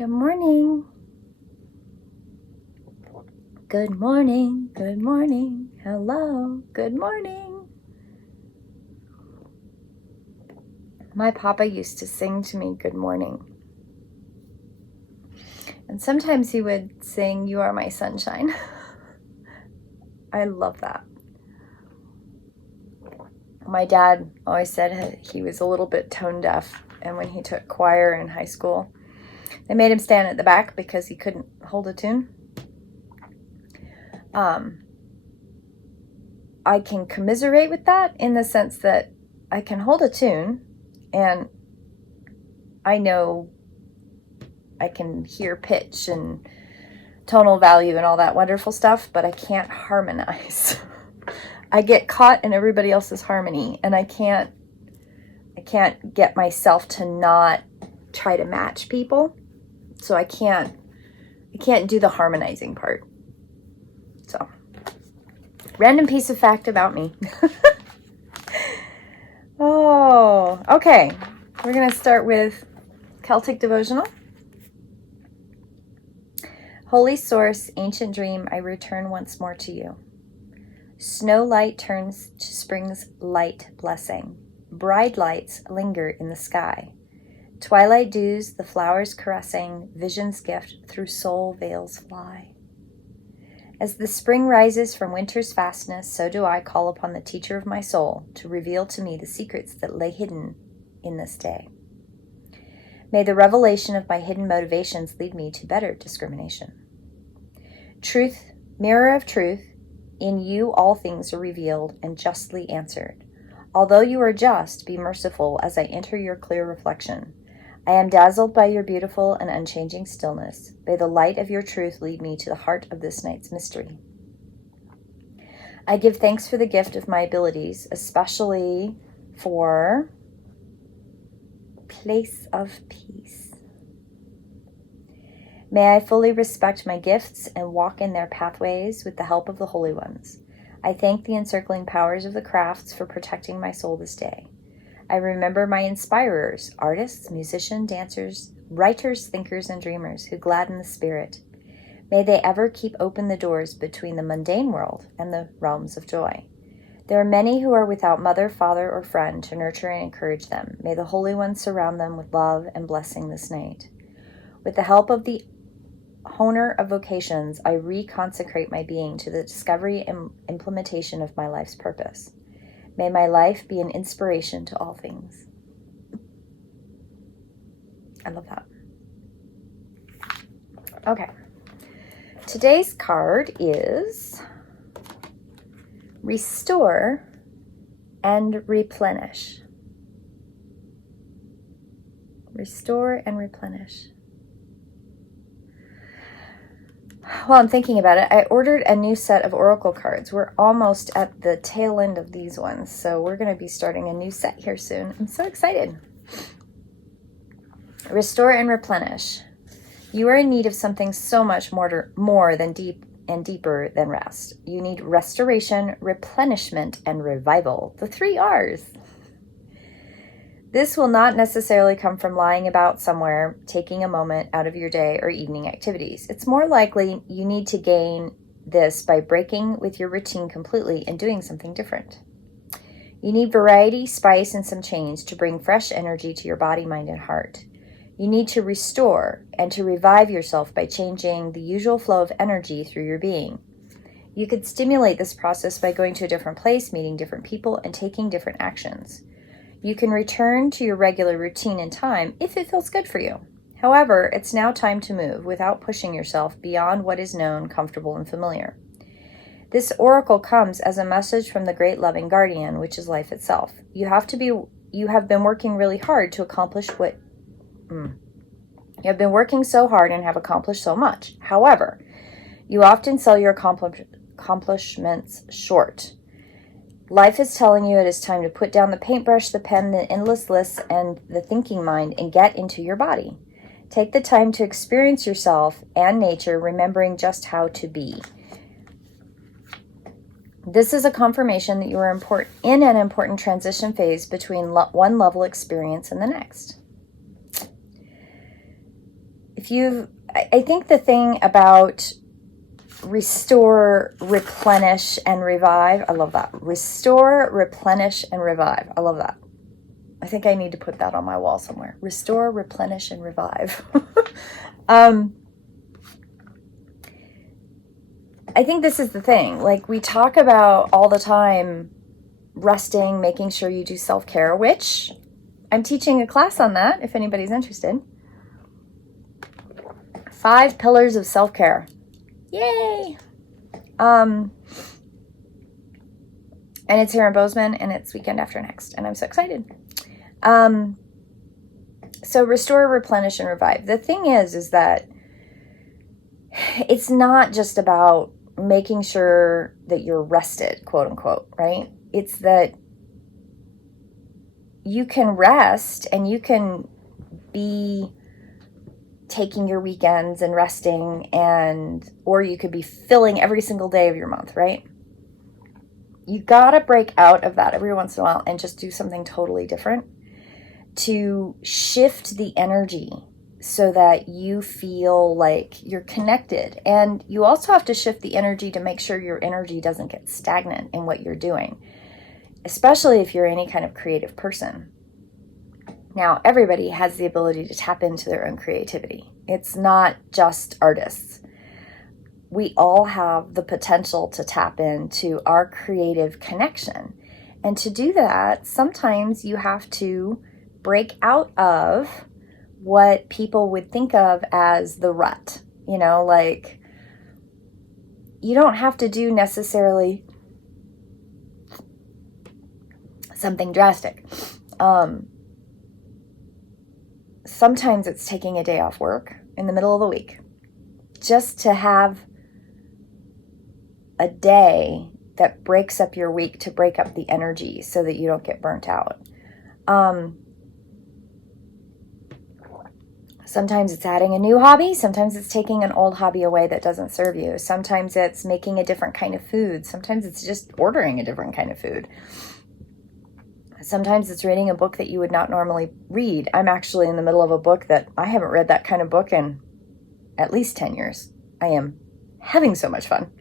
Good morning. Good morning. Good morning. Hello. Good morning. My papa used to sing to me good morning. And sometimes he would sing, "You are my sunshine." I love that. My dad always said he was a little bit tone deaf, and when he took choir in high school, they made him stand at the back because he couldn't hold a tune. I can commiserate with that in the sense that I can hold a tune and I know I can hear pitch and tonal value and all that wonderful stuff, but I can't harmonize. I get caught in everybody else's harmony, and I can't get myself to not try to match people. So I can't do the harmonizing part. So, random piece of fact about me. Oh, okay. We're going to start with Celtic Devotional. Holy Source, ancient dream, I return once more to you. Snow light turns to spring's light blessing. Bride lights linger in the sky. Twilight dews, the flowers caressing, vision's gift through soul veils fly. As the spring rises from winter's fastness, so do I call upon the teacher of my soul to reveal to me the secrets that lay hidden in this day. May the revelation of my hidden motivations lead me to better discrimination. Truth, mirror of truth, in you all things are revealed and justly answered. Although you are just, be merciful as I enter your clear reflection. I am dazzled by your beautiful and unchanging stillness. May the light of your truth lead me to the heart of this night's mystery. I give thanks for the gift of my abilities, especially for place of peace. May I fully respect my gifts and walk in their pathways with the help of the holy ones. I thank the encircling powers of the crafts for protecting my soul this day. I remember my inspirers, artists, musicians, dancers, writers, thinkers, and dreamers who gladden the spirit. May they ever keep open the doors between the mundane world and the realms of joy. There are many who are without mother, father, or friend to nurture and encourage them. May the Holy Ones surround them with love and blessing this night. With the help of the Owner of vocations, I reconsecrate my being to the discovery and implementation of my life's purpose. May my life be an inspiration to all things. I love that. Okay. Today's card is Restore and Replenish. Restore and Replenish. While I'm thinking about it, I ordered a new set of oracle cards. We're almost at the tail end of these ones, so we're going to be starting a new set here soon. I'm so excited. Restore and replenish. You are in need of something so much more than deep and deeper than rest. You need restoration, replenishment, and revival. The 3 R's. This will not necessarily come from lying about somewhere, taking a moment out of your day or evening activities. It's more likely you need to gain this by breaking with your routine completely and doing something different. You need variety, spice, and some change to bring fresh energy to your body, mind, and heart. You need to restore and to revive yourself by changing the usual flow of energy through your being. You could stimulate this process by going to a different place, meeting different people, and taking different actions. You can return to your regular routine and time if it feels good for you. However, it's now time to move without pushing yourself beyond what is known, comfortable, and familiar. This oracle comes as a message from the great loving guardian, which is life itself. You have been working really hard to accomplish you have been working so hard and have accomplished so much. However, you often sell your accomplishments short. Life is telling you it is time to put down the paintbrush, the pen, the endless lists, and the thinking mind and get into your body. Take the time to experience yourself and nature, remembering just how to be. This is a confirmation that you are in an important transition phase between one level experience and the next. I think the thing about restore, replenish, and revive, I love that. Restore, replenish, and revive. I love that. I think I need to put that on my wall somewhere. Restore, replenish, and revive. I think this is the thing. Like, we talk about all the time, resting, making sure you do self-care, which I'm teaching a class on that if anybody's interested. 5 pillars of self-care. Yay! And it's here in Bozeman, and it's weekend after next, and I'm so excited. So restore, replenish, and revive. The thing is that it's not just about making sure that you're rested, quote unquote, right? It's that you can rest and you can be taking your weekends and resting, or you could be filling every single day of your month, right? You gotta break out of that every once in a while and just do something totally different to shift the energy so that you feel like you're connected. And you also have to shift the energy to make sure your energy doesn't get stagnant in what you're doing, especially if you're any kind of creative person. Now, everybody has the ability to tap into their own creativity. It's not just artists. We all have the potential to tap into our creative connection. And to do that, sometimes you have to break out of what people would think of as the rut. You know, like, you don't have to do necessarily something drastic. Sometimes it's taking a day off work in the middle of the week just to have a day that breaks up your week, to break up the energy so that you don't get burnt out. Sometimes it's adding a new hobby. Sometimes it's taking an old hobby away that doesn't serve you. Sometimes it's making a different kind of food. Sometimes it's just ordering a different kind of food. Sometimes it's reading a book that you would not normally read. I'm actually in the middle of a book that I haven't read that kind of book in at least 10 years. I am having so much fun.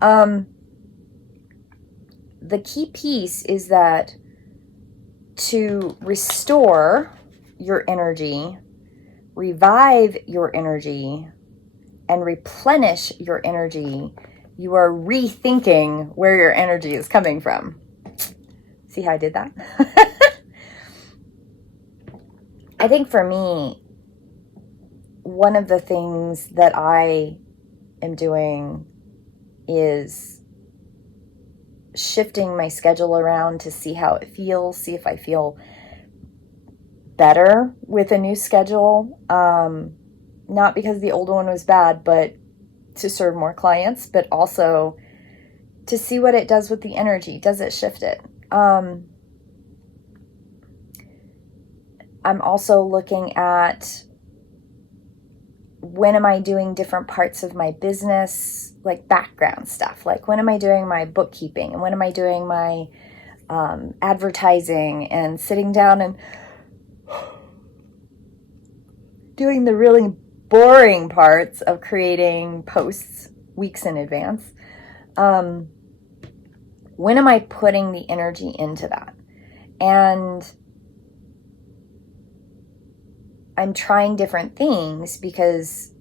The key piece is that to restore your energy, revive your energy, and replenish your energy, you are rethinking where your energy is coming from. See how I did that? I think for me, one of the things that I am doing is shifting my schedule around to see how it feels, see if I feel better with a new schedule. Not because the old one was bad, but to serve more clients, but also to see what it does with the energy. Does it shift it? I'm also looking at, when am I doing different parts of my business, like background stuff? Like, when am I doing my bookkeeping, and when am I doing my advertising, and sitting down and doing the really boring parts of creating posts weeks in advance? When am I putting the energy into that? And I'm trying different things, because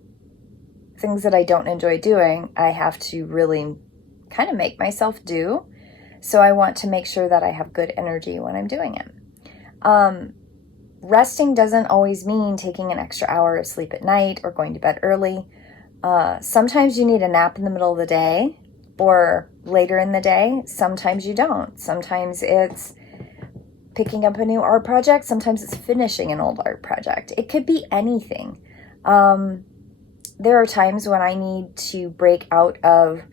things that I don't enjoy doing, I have to really kind of make myself do. So I want to make sure that I have good energy when I'm doing it. Resting doesn't always mean taking an extra hour of sleep at night or going to bed early. Sometimes you need a nap in the middle of the day or later in the day. Sometimes you don't. Sometimes it's picking up a new art project. Sometimes it's finishing an old art project. It could be anything. There are times when I need to break out of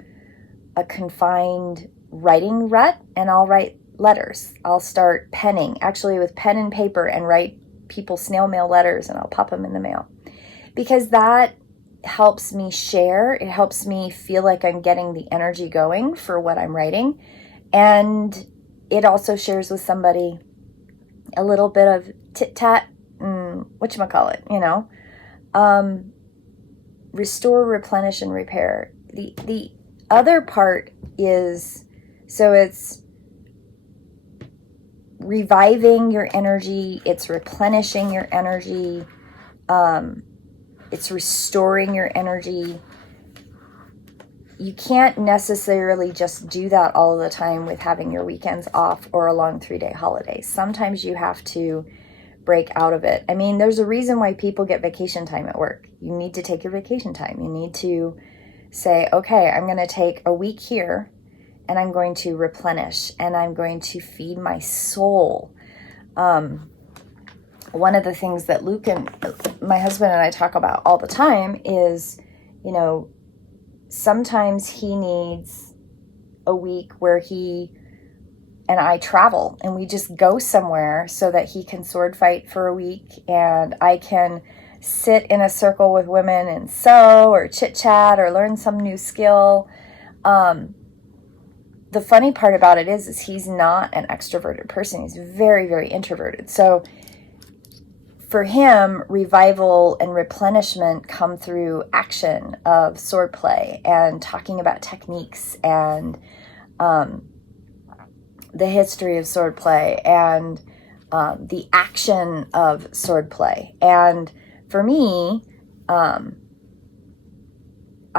a confined writing rut, and I'll write letters. I'll start penning, actually with pen and paper, and write people snail mail letters, and I'll pop them in the mail. Because that helps me share. It helps me feel like I'm getting the energy going for what I'm writing. And it also shares with somebody a little bit of tit-tat, whatchamacallit, you know. Restore, replenish, and repair. The other part is, so it's reviving your energy, it's replenishing your energy, it's restoring your energy. You can't necessarily just do that all the time with having your weekends off or a long 3-day holiday. Sometimes you have to break out of it. I mean, there's a reason why people get vacation time at work. You need to take your vacation time. You need to say, okay, I'm going to take a week here and I'm going to replenish and I'm going to feed my soul. One of the things that Luke and my husband and I talk about all the time is, you know, sometimes he needs a week where he and I travel and we just go somewhere so that he can sword fight for a week and I can sit in a circle with women and sew or chit chat or learn some new skill. The funny part about it is he's not an extroverted person. He's very, very introverted. So for him, revival and replenishment come through action of swordplay and talking about techniques and the history of swordplay and the action of swordplay. And for me, I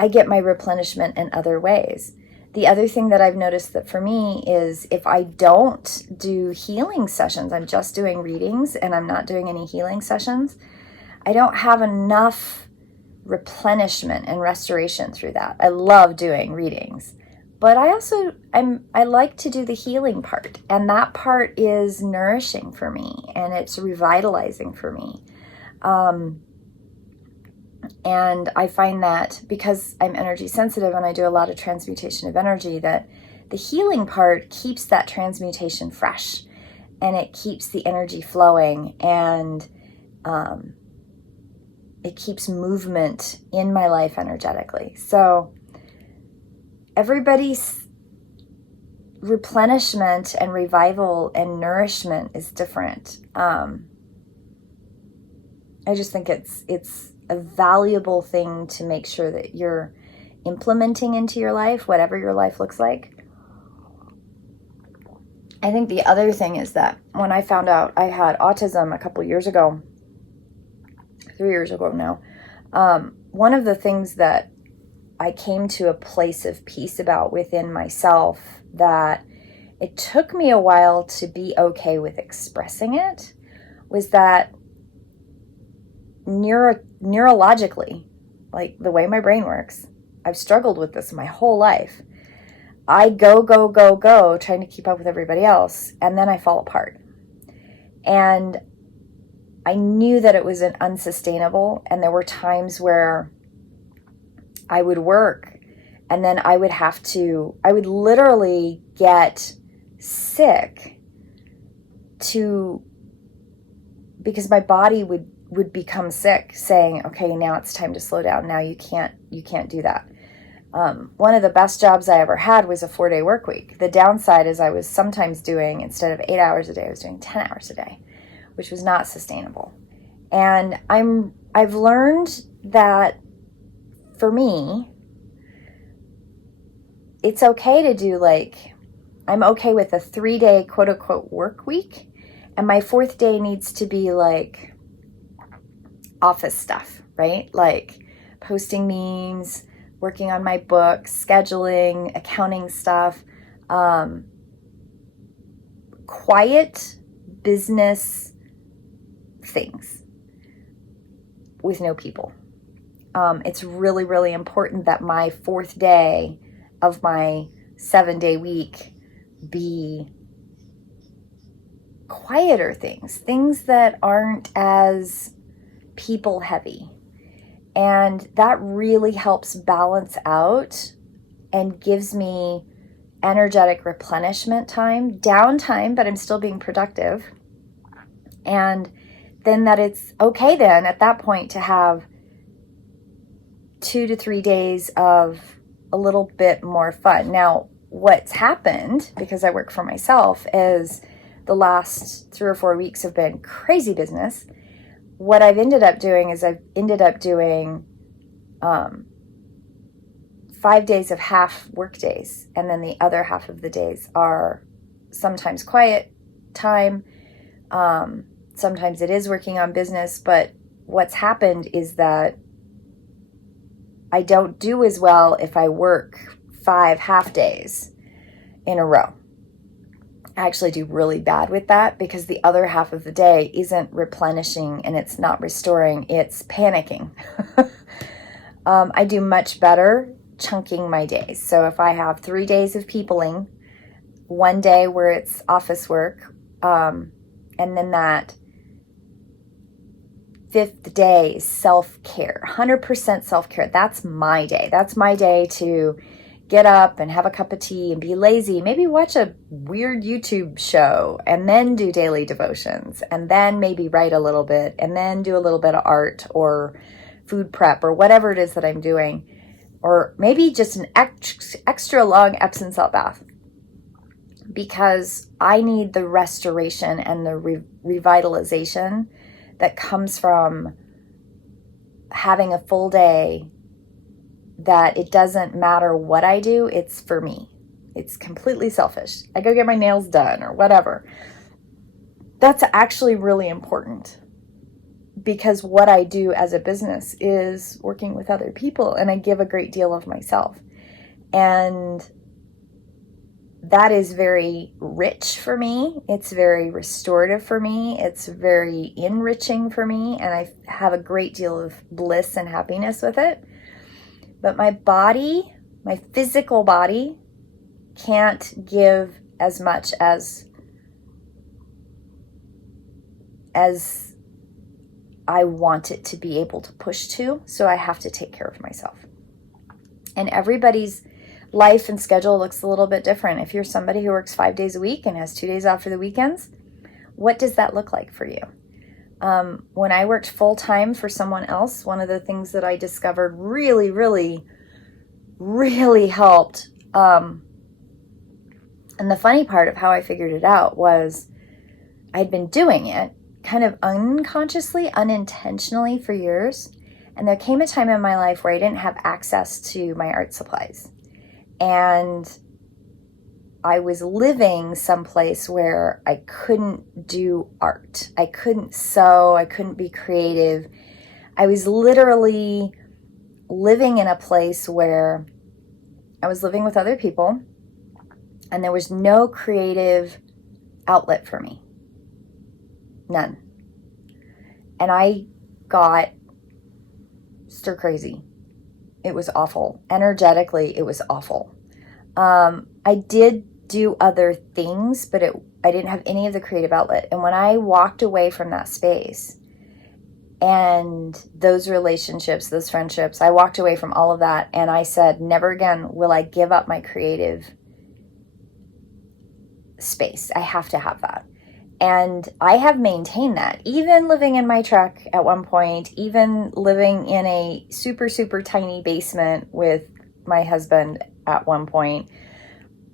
get my replenishment in other ways. The other thing that I've noticed that for me is if I don't do healing sessions, I'm just doing readings and I'm not doing any healing sessions, I don't have enough replenishment and restoration through that. I love doing readings, but I like to do the healing part, and that part is nourishing for me and it's revitalizing for me. And I find that because I'm energy sensitive and I do a lot of transmutation of energy, that the healing part keeps that transmutation fresh and it keeps the energy flowing and it keeps movement in my life energetically. So everybody's replenishment and revival and nourishment is different. I just think it's a valuable thing to make sure that you're implementing into your life, whatever your life looks like. I think the other thing is that when I found out I had autism a couple years ago, 3 years ago now, one of the things that I came to a place of peace about within myself, that it took me a while to be okay with expressing it, was that neurologically, like the way my brain works, I've struggled with this my whole life. I go trying to keep up with everybody else, and then I fall apart. And I knew that it was unsustainable, and there were times where I would work and then I would literally get sick because my body would become sick, saying, okay, now it's time to slow down. Now you can't do that. One of the best jobs I ever had was a 4-day work week. The downside is I was sometimes doing, instead of 8 hours a day, I was doing 10 hours a day, which was not sustainable. And I've learned that for me, it's okay to do I'm okay with a 3-day quote unquote work week. And my 4th day needs to be like office stuff, right? Like posting memes, working on my books, scheduling, accounting stuff, quiet business things with no people. It's really, really important that my 4th day of my 7-day week be quieter things that aren't as people heavy. And that really helps balance out and gives me energetic replenishment time, downtime, but I'm still being productive. And then that it's okay then at that point to have 2 to 3 days of a little bit more fun. Now, what's happened, because I work for myself, is the last 3 or 4 weeks have been crazy business. what I've ended up doing is I've ended up doing 5 days of half work days, and then the other half of the days are sometimes quiet time. Sometimes it is working on business, but what's happened is that I don't do as well if I work 5 half days in a row. I actually do really bad with that because the other half of the day isn't replenishing and it's not restoring, it's panicking. I do much better chunking my days. So if I have 3 days of peopling, 1 day where it's office work, and then that 5th day is self-care, 100% self-care. That's my day. That's my day to get up and have a cup of tea and be lazy, maybe watch a weird YouTube show, and then do daily devotions, and then maybe write a little bit, and then do a little bit of art or food prep or whatever it is that I'm doing, or maybe just an extra long Epsom salt bath, because I need the restoration and the revitalization that comes from having a full day, that it doesn't matter what I do, it's for me. It's completely selfish. I go get my nails done or whatever. That's actually really important, because what I do as a business is working with other people, and I give a great deal of myself. And that is very rich for me. It's very restorative for me. It's very enriching for me, and I have a great deal of bliss and happiness with it. But my body, my physical body, can't give as much as I want it to be able to push to, so I have to take care of myself. And everybody's life and schedule looks a little bit different. If you're somebody who works 5 days a week and has 2 days off for the weekends, what does that look like for you? When I worked full-time for someone else, one of the things that I discovered really, really, really helped, and the funny part of how I figured it out was I'd been doing it kind of unconsciously, unintentionally for years, and there came a time in my life where I didn't have access to my art supplies, and I was living someplace where I couldn't do art. I couldn't sew. I couldn't be creative. I was literally living in a place where I was living with other people, and there was no creative outlet for me. None. And I got stir crazy. It was awful. Energetically, it was awful. I did do other things, but I didn't have any of the creative outlet. And when I walked away from that space and those relationships, those friendships, I walked away from all of that, and I said, never again will I give up my creative space. I have to have that. And I have maintained that, even living in my truck at one point, even living in a super, super tiny basement with my husband at one point.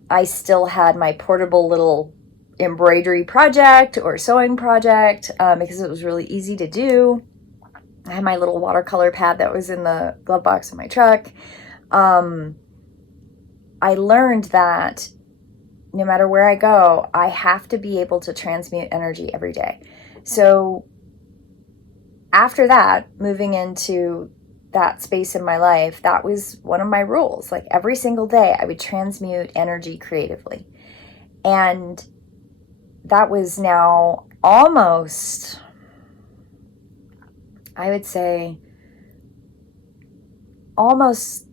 I still had my portable little embroidery project or sewing project because it was really easy to do. I had my little watercolor pad that was in the glove box of my truck. I learned that no matter where I go, I have to be able to transmute energy every day. So after that, moving into that space in my life, that was one of my rules. Like every single day, I would transmute energy creatively. And that was now almost, I would say, almost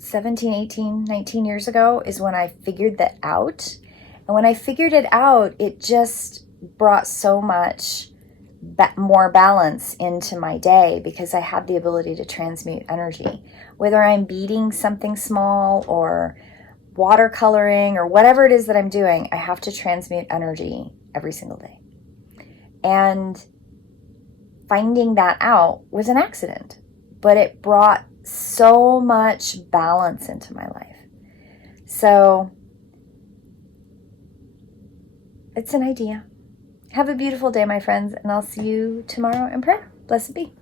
17, 18, 19 years ago is when I figured that out. And when I figured it out, it just brought so much more balance into my day, because I had the ability to transmute energy. Whether I'm beading something small or watercoloring or whatever it is that I'm doing, I have to transmute energy every single day. And finding that out was an accident, but it brought so much balance into my life. So it's an idea. Have a beautiful day, my friends, and I'll see you tomorrow in prayer. Blessed be.